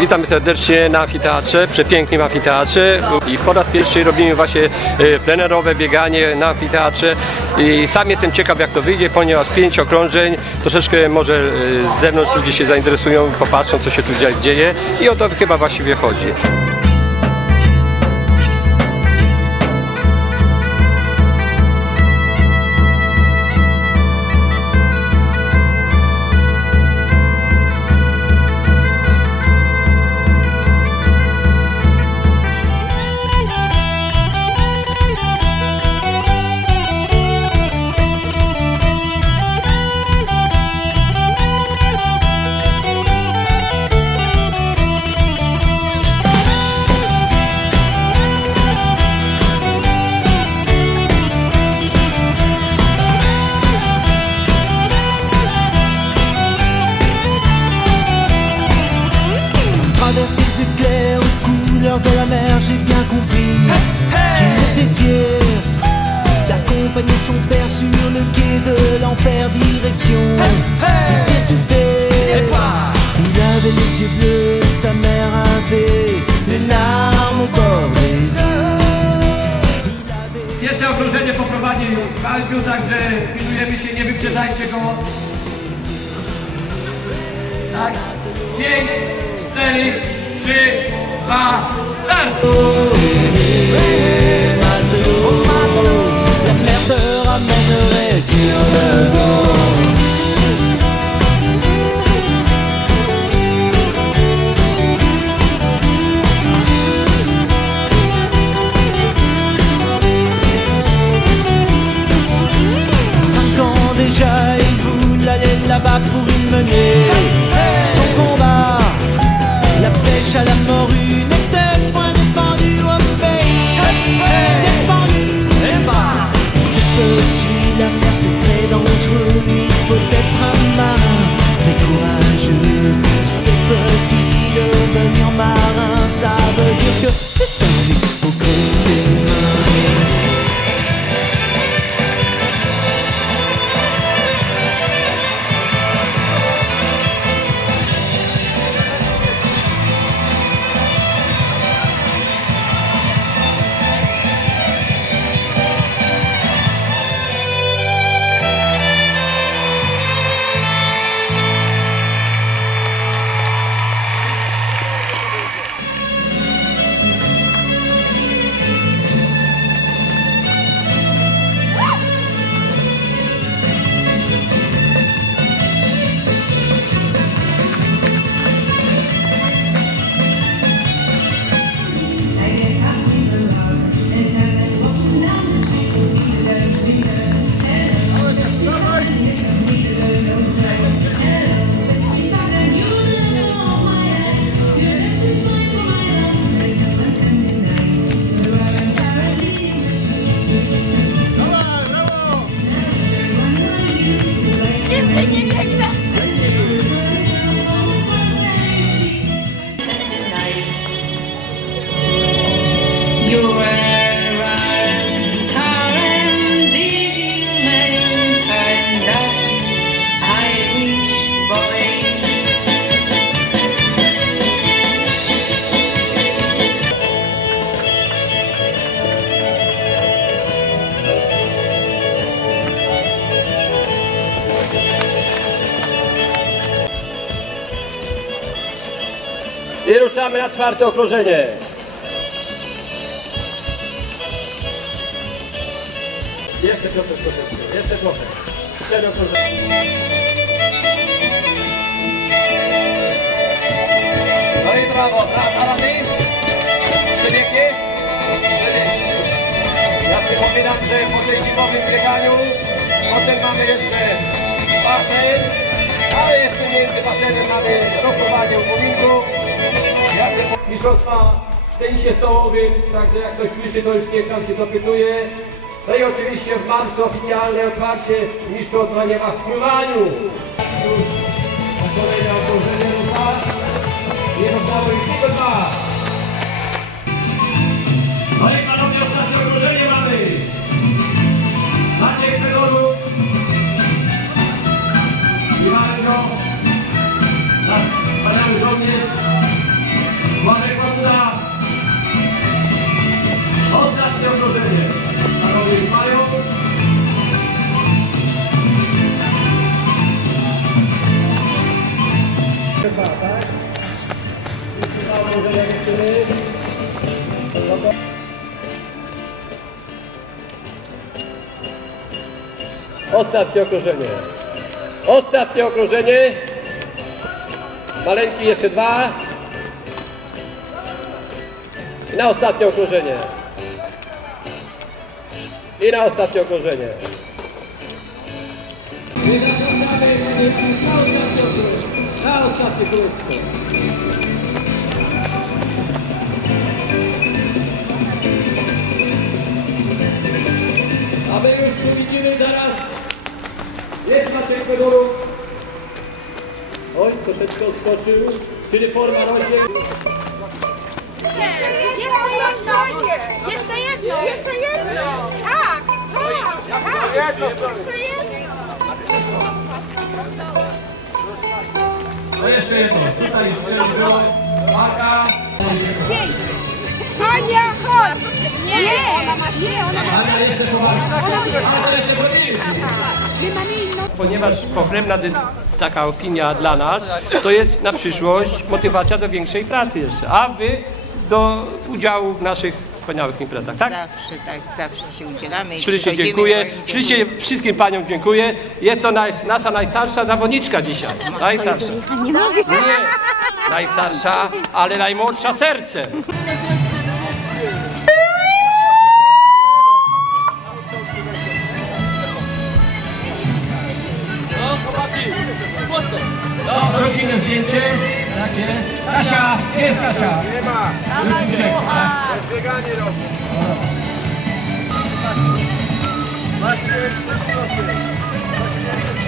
Witamy serdecznie na amfiteatrze, przepięknym amfiteatrze. I po raz pierwszy robimy właśnie e, plenerowe bieganie na amfiteatrze. I sam jestem ciekaw jak to wyjdzie, ponieważ pięć okrążeń, troszeczkę może e, z zewnątrz ludzie się zainteresują, popatrzą co się tu dzieje. I o to chyba właściwie chodzi. Couleurs de la mer, j'ai bien compris qu'il était fier d'accompagner son père sur le quai de l'enfer, direction terre. Il avait les yeux bleus, sa mère avait les larmes au bord des yeux. Il avait Pierwsze okrążenie poprowadził Walciu, także pilnujemy się, nie wyprzedzajcie go. Tak. 5, 4, 3, 2, start! La mer te ramènerait sur le dos. Today. I ruszamy na czwarte okrążenie. Jeszcze trochę proszę, jeszcze trochę. Cztery okrążenia. No i brawo, teraz Aladdin. Przebiegnie. Ja przypominam, że po tej zimowym bieganiu potem mamy jeszcze basen, ale jeszcze między basenem mamy rokowanie się po mistrzostwa w tenisie stołowym, także jak ktoś słyszy, to już niech tam się dopytuje. No i oczywiście w marcu oficjalne otwarcie mistrzostwa nie ma w pływaniu. Nie zostało już tylko dwa. Ostatnie okrążenie. Ostatnie okrążenie. Maleńki jeszcze dwa. I na ostatnie okrążenie. I na ostatnie okrążenie. Na ostatnie kółeczko. Jest. Oj, troszeczkę odskoczył. Czyli forma rośnie. Jeszcze jedno! Jeszcze jedno! Jeszcze jedno! Tak! Tak! Tak! Jeszcze jedno! No jeszcze jedno, tutaj strzelby, walka. Ania, chodź! Nie! Ona ma nie, ona ma Ale jeszcze mamy inną. Ponieważ pochlebna dy- taka opinia dla nas, to jest na przyszłość motywacja do większej pracy jeszcze, a wy do udziału w naszych wspaniałych imprezach, tak? Zawsze tak, zawsze się udzielamy. przychodzimy, dziękuję. chodzimy. Ślicznie wszystkim paniom dziękuję. Jest to naj, nasza najstarsza zawodniczka dzisiaj. Najstarsza. Nie najstarsza, ale najmłodsza sercem. Rodzinne zdjęcie. Tak jest. Kasia, gdzie jest Kasia? Nie ma. Już uciekła.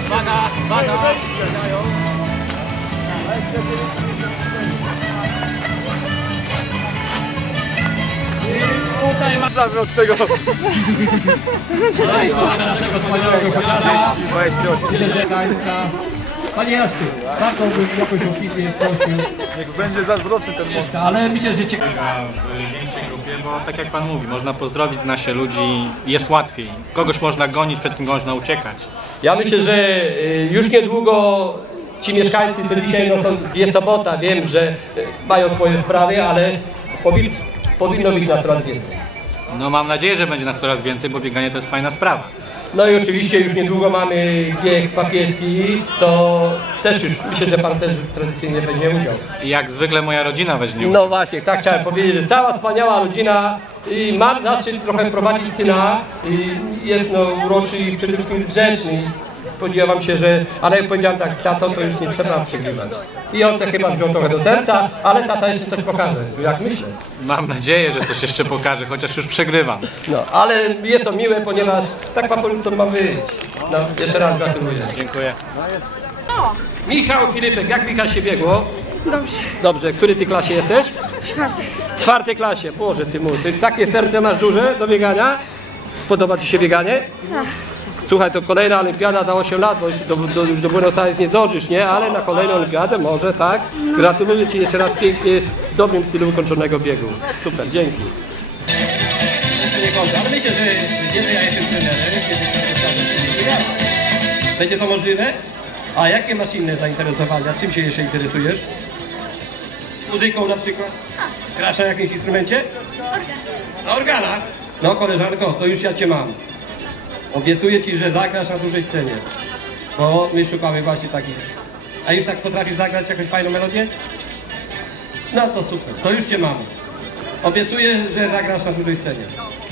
Uwaga, uwaga. Panie Jaszczu, taką bym jakąś opinię prosił. Niech będzie zazdrosny ten most. Ale myślę, że ciekawe. w większej grupie, bo tak jak Pan mówi, można pozdrowić zna się ludzi, jest łatwiej. Kogoś można gonić, przed kim można uciekać. Ja myślę, że y, już niedługo ci mieszkańcy, to dzisiaj no, są, jest sobota, wiem, że y, mają swoje sprawy, ale powi, powinno być nas coraz więcej. No mam nadzieję, że będzie nas coraz więcej, bo bieganie to jest fajna sprawa. No i oczywiście już niedługo mamy bieg papieski, to też już myślę, że Pan też tradycyjnie weźmie udział. I jak zwykle moja rodzina weźmie udział. No właśnie, tak chciałem powiedzieć, że cała wspaniała rodzina i mam zaszczyt trochę prowadzić syna i jest no uroczy i przede wszystkim grzeczny. Spodziewam się, że, ale jak powiedziałem tak, tato to już nie trzeba przegrywać. I on se chyba wziął trochę do serca, ale tata jeszcze coś pokaże, jak myślę. Mam nadzieję, że coś jeszcze pokaże, chociaż już przegrywam. No, ale jest to miłe, ponieważ tak po prostu ma być. No, jeszcze raz gratuluję. Dziękuję. Michał Filipek, jak Michał się biegło? Dobrze. Dobrze, w której ty klasie jesteś? W czwartej. W czwartej klasie. Boże ty mój, ty takie serce masz duże do biegania? Podoba ci się bieganie? Tak. Słuchaj, to kolejna olimpiada za 8 lat, bo do, do, do Buenos Aires nie dążysz, nie? Ale na kolejną olimpiadę może, tak? Gratuluję ci jeszcze raz pięknie, w dobrym stylu ukończonego biegu. Super, dzięki. Ale że ja jestem Będzie to możliwe? A jakie masz inne zainteresowania? Czym się jeszcze interesujesz? Muzyką na przykład? Grasz na jakimś instrumencie? Na organach. No koleżanko, to już ja cię mam. Obiecuję ci, że zagrasz na dużej scenie. Bo my szukamy właśnie takich. A już tak potrafisz zagrać jakąś fajną melodię? No to super, to już cię mamy. Obiecuję, że zagrasz na dużej scenie.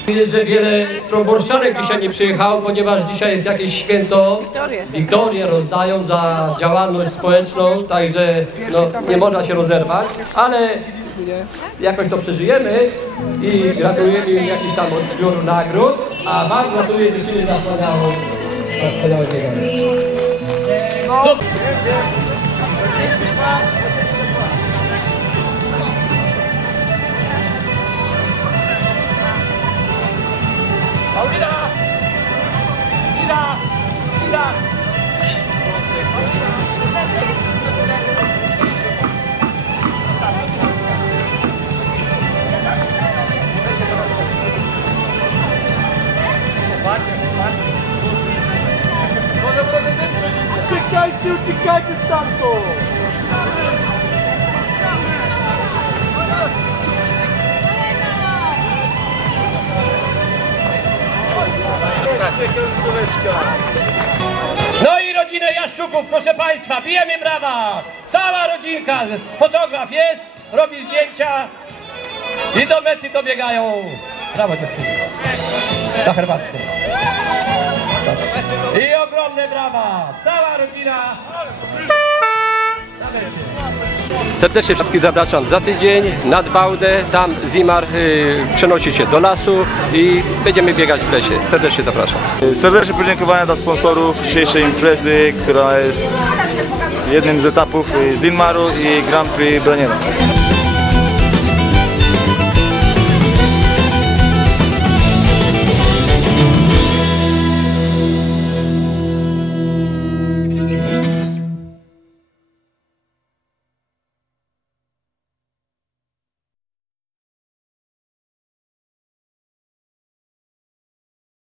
Widzę, że wiele tromborszczanek dzisiaj nie przyjechało, ponieważ dzisiaj jest jakieś święto. Wiktorię rozdają za działalność społeczną, także no, nie można się rozerwać, ale jakoś to przeżyjemy i gratulujemy im jakiś tam odbiór nagród, a Wam gratuluję dziewczyny za wspaniałą! Uciekajcie, uciekajcie stamtąd! Jeszcze końcóweczka. kciuków, proszę Państwa, bijemy brawa! Cała rodzinka, fotograf jest, robi zdjęcia i do mety dobiegają. Brawo dziewczyny. Na herbatkę. I brawa! Cała rodzina! Serdecznie wszystkich zapraszam za tydzień nad Bałdę, tam Zimar y, przenosi się do lasu i będziemy biegać w lesie. Serdecznie zapraszam. Serdeczne podziękowania dla sponsorów dzisiejszej imprezy, która jest jednym z etapów y, Zinmaru i Grand Prix Braniera.